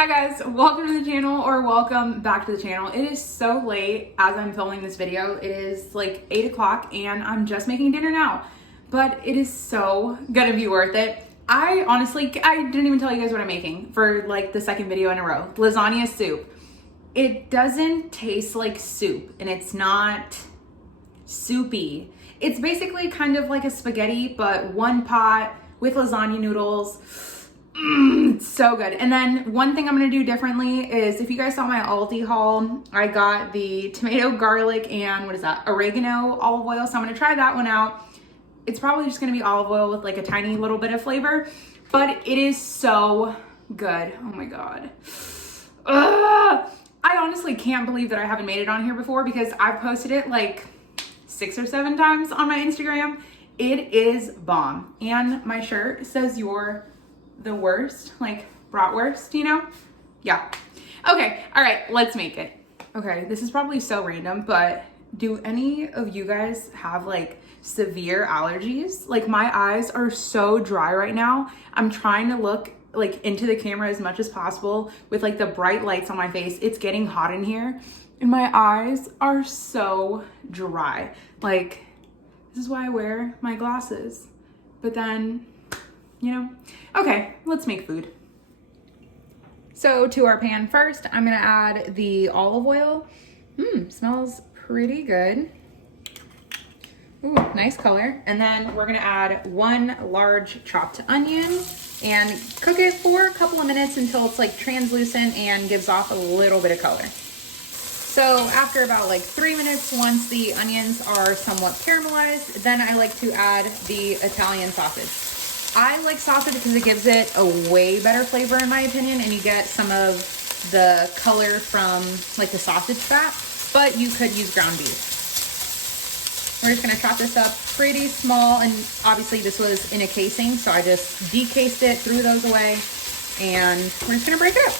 Hi guys, welcome to the channel or welcome back to the channel. It is so late as I'm filming this video. It is like 8 o'clock and I'm just making dinner now, but it is so gonna be worth it. I didn't even tell you guys what I'm making for like the second video in a row. Lasagna soup. It doesn't taste like soup and it's not soupy. It's basically kind of like a spaghetti, but one pot with lasagna noodles. It's so good. And then one thing I'm gonna do differently is, if you guys saw my Aldi haul, I got the tomato, garlic, and what is that? Oregano olive oil. So I'm gonna try that one out. It's probably just gonna be olive oil with like a tiny little bit of flavor, but it is so good. Oh my God. I honestly can't believe that I haven't made it on here before because I've posted it like 6 or 7 times on my Instagram. It is bomb. And my shirt says you're the worst, like bratwurst, you know? Yeah. Okay, all right, let's make it. Okay, this is probably so random, but do any of you guys have like severe allergies? Like my eyes are so dry right now. I'm trying to look like into the camera as much as possible with like the bright lights on my face. It's getting hot in here and my eyes are so dry. Like, this is why I wear my glasses. But then, you know, okay, let's make food. So to our pan first, I'm gonna add the olive oil. Smells pretty good. Ooh, nice color. And then we're gonna add 1 large chopped onion and cook it for a couple of minutes until it's like translucent and gives off a little bit of color. So after about like 3 minutes, once the onions are somewhat caramelized, then I like to add the Italian sausage. I like sausage because it gives it a way better flavor in my opinion, and you get some of the color from like the sausage fat, but you could use ground beef. We're just gonna chop this up pretty small, and obviously this was in a casing, so I just decased it, threw those away, and we're just gonna break it up.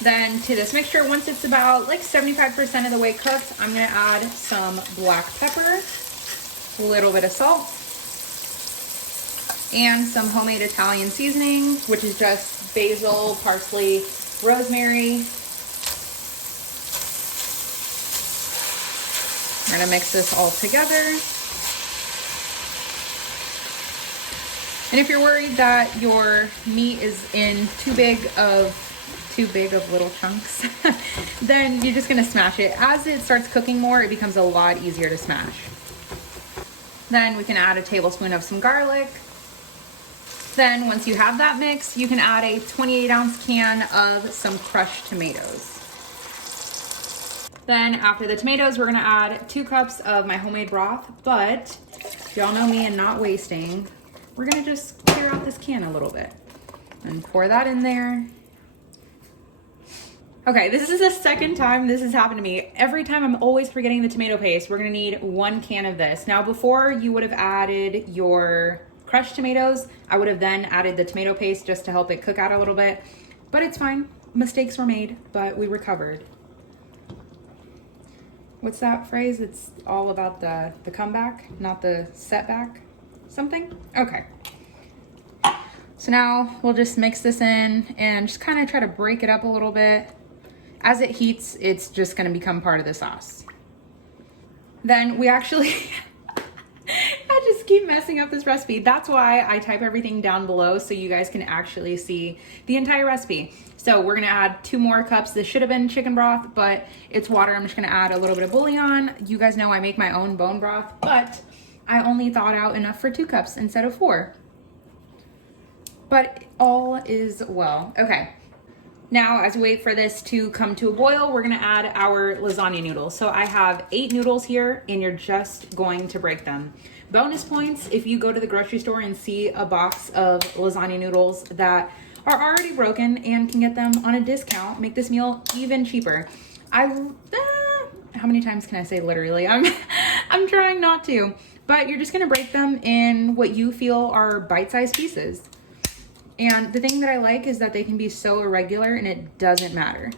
Then to this mixture, once it's about like 75% of the way cooked, I'm gonna add some black pepper, a little bit of salt, and some homemade Italian seasoning, which is just basil, parsley, rosemary. We're gonna mix this all together. And if you're worried that your meat is in too big of little chunks, then you're just gonna smash it. As it starts cooking more, it becomes a lot easier to smash. Then we can add a tablespoon of some garlic. Then once you have that mix, you can add a 28-ounce can of some crushed tomatoes. Then after the tomatoes, we're gonna add 2 cups of my homemade broth, but y'all know me and not wasting. We're gonna just clear out this can a little bit and pour that in there. Okay, this is the second time this has happened to me. Every time I'm always forgetting the tomato paste. We're gonna need 1 can of this. Now before you would have added your crushed tomatoes, I would have then added the tomato paste just to help it cook out a little bit, but it's fine. Mistakes were made, but we recovered. What's that phrase? It's all about the comeback, not the setback, something? Okay. So now we'll just mix this in and just kind of try to break it up a little bit. As it heats, it's just gonna become part of the sauce. Then we actually, I just keep messing up this recipe. That's why I type everything down below so you guys can actually see the entire recipe. So we're gonna add 2 more cups. This should have been chicken broth, but it's water. I'm just gonna add a little bit of bouillon. You guys know I make my own bone broth, but I only thawed out enough for 2 cups instead of 4. But all is well. Okay. Now, as we wait for this to come to a boil, we're gonna add our lasagna noodles. So I have 8 noodles here, and you're just going to break them. Bonus points if you go to the grocery store and see a box of lasagna noodles that are already broken and can get them on a discount. Make this meal even cheaper. How many times can I say literally? I'm trying not to, but you're just gonna break them in what you feel are bite-sized pieces. And the thing that I like is that they can be so irregular and it doesn't matter.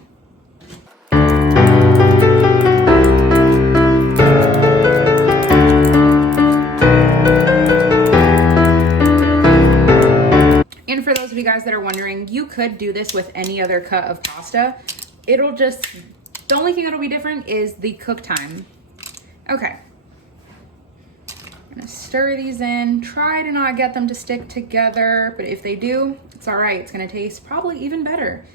And And for those of you guys that are wondering, you could do this with any other cut of pasta. It'll just, the only thing that'll be different is the cook time. Okay. I'm gonna stir these in, try to not get them to stick together, but if they do, it's all right. It's gonna taste probably even better.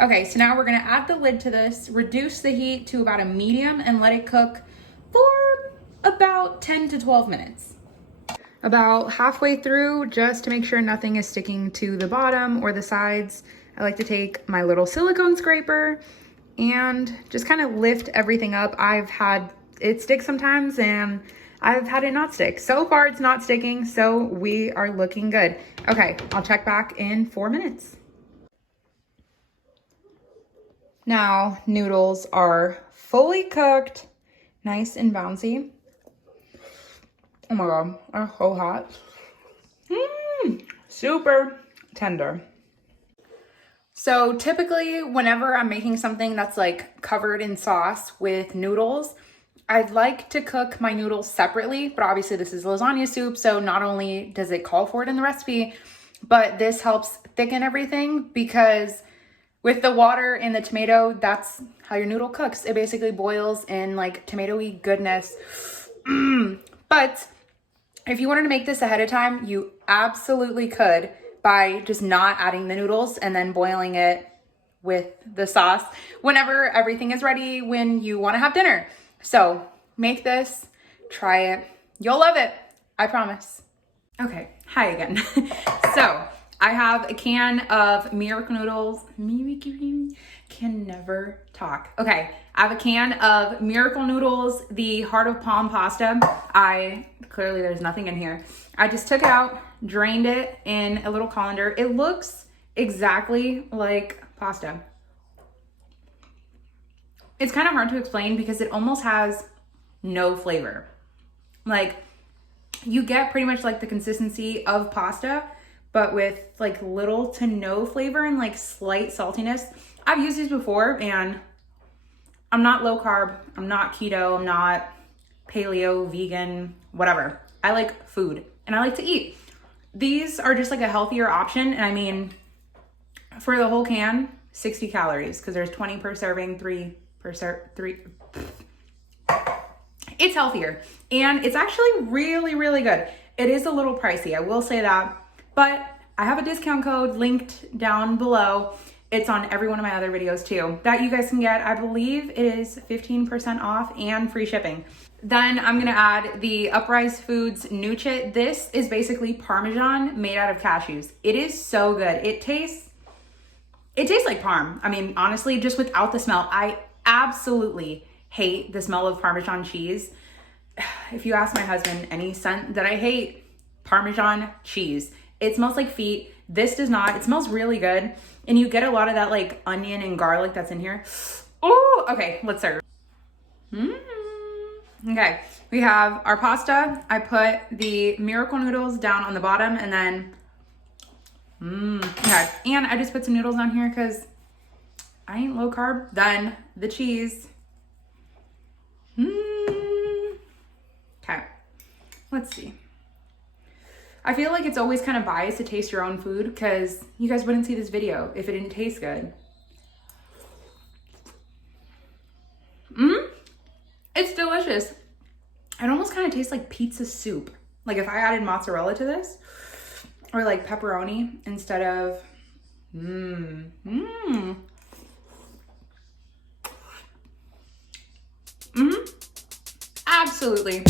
Okay, so now we're gonna add the lid to this, reduce the heat to about a medium, and let it cook for about 10 to 12 minutes. About halfway through, just to make sure nothing is sticking to the bottom or the sides, I like to take my little silicone scraper and just kind of lift everything up. I've had it stick sometimes and I've had it not stick. So far it's not sticking, so we are looking good. Okay, I'll check back in 4 minutes. Now, noodles are fully cooked, nice and bouncy. Oh my God, they're so hot. Super tender. So typically whenever I'm making something that's like covered in sauce with noodles, I'd like to cook my noodles separately, but obviously this is lasagna soup, so not only does it call for it in the recipe, but this helps thicken everything because with the water and the tomato, that's how your noodle cooks. It basically boils in like tomatoey goodness. But if you wanted to make this ahead of time, you absolutely could by just not adding the noodles and then boiling it with the sauce whenever everything is ready when you want to have dinner. So make this, try it. You'll love it. I promise. Okay, hi again. So I have a can of Miracle Noodles. Can never talk. Okay, I have a can of Miracle Noodles, the Heart of Palm pasta. Clearly there's nothing in here. I just took it out, drained it in a little colander. It looks exactly like pasta. It's kind of hard to explain because it almost has no flavor. Like you get pretty much like the consistency of pasta, but with like little to no flavor and like slight saltiness. I've used these before and I'm not low carb, I'm not keto, I'm not paleo, vegan, whatever. I like food and I like to eat. These are just like a healthier option. And I mean, for the whole can, 60 calories because there's 20 per serving, 3. It's healthier and it's actually really, really good. It is a little pricey, I will say that, but I have a discount code linked down below. It's on every one of my other videos too that you guys can get. I believe it is 15% off and free shipping. Then I'm gonna add the Uprise Foods Nuchet. This is basically Parmesan made out of cashews. It is so good. It tastes like Parm. I mean, honestly, just without the smell. I absolutely hate the smell of Parmesan cheese. If you ask my husband any scent that I hate, Parmesan cheese. It smells like feet. This does not. It smells really good. And you get a lot of that like onion and garlic that's in here. Oh, okay, let's serve. Okay, we have our pasta. I put the Miracle Noodles down on the bottom and then, okay. And I just put some noodles on here because I ain't low carb. Then the cheese. Okay, let's see. I feel like it's always kind of biased to taste your own food because you guys wouldn't see this video if it didn't taste good. It's delicious. It almost kind of tastes like pizza soup. Like if I added mozzarella to this or like pepperoni instead of, absolutely.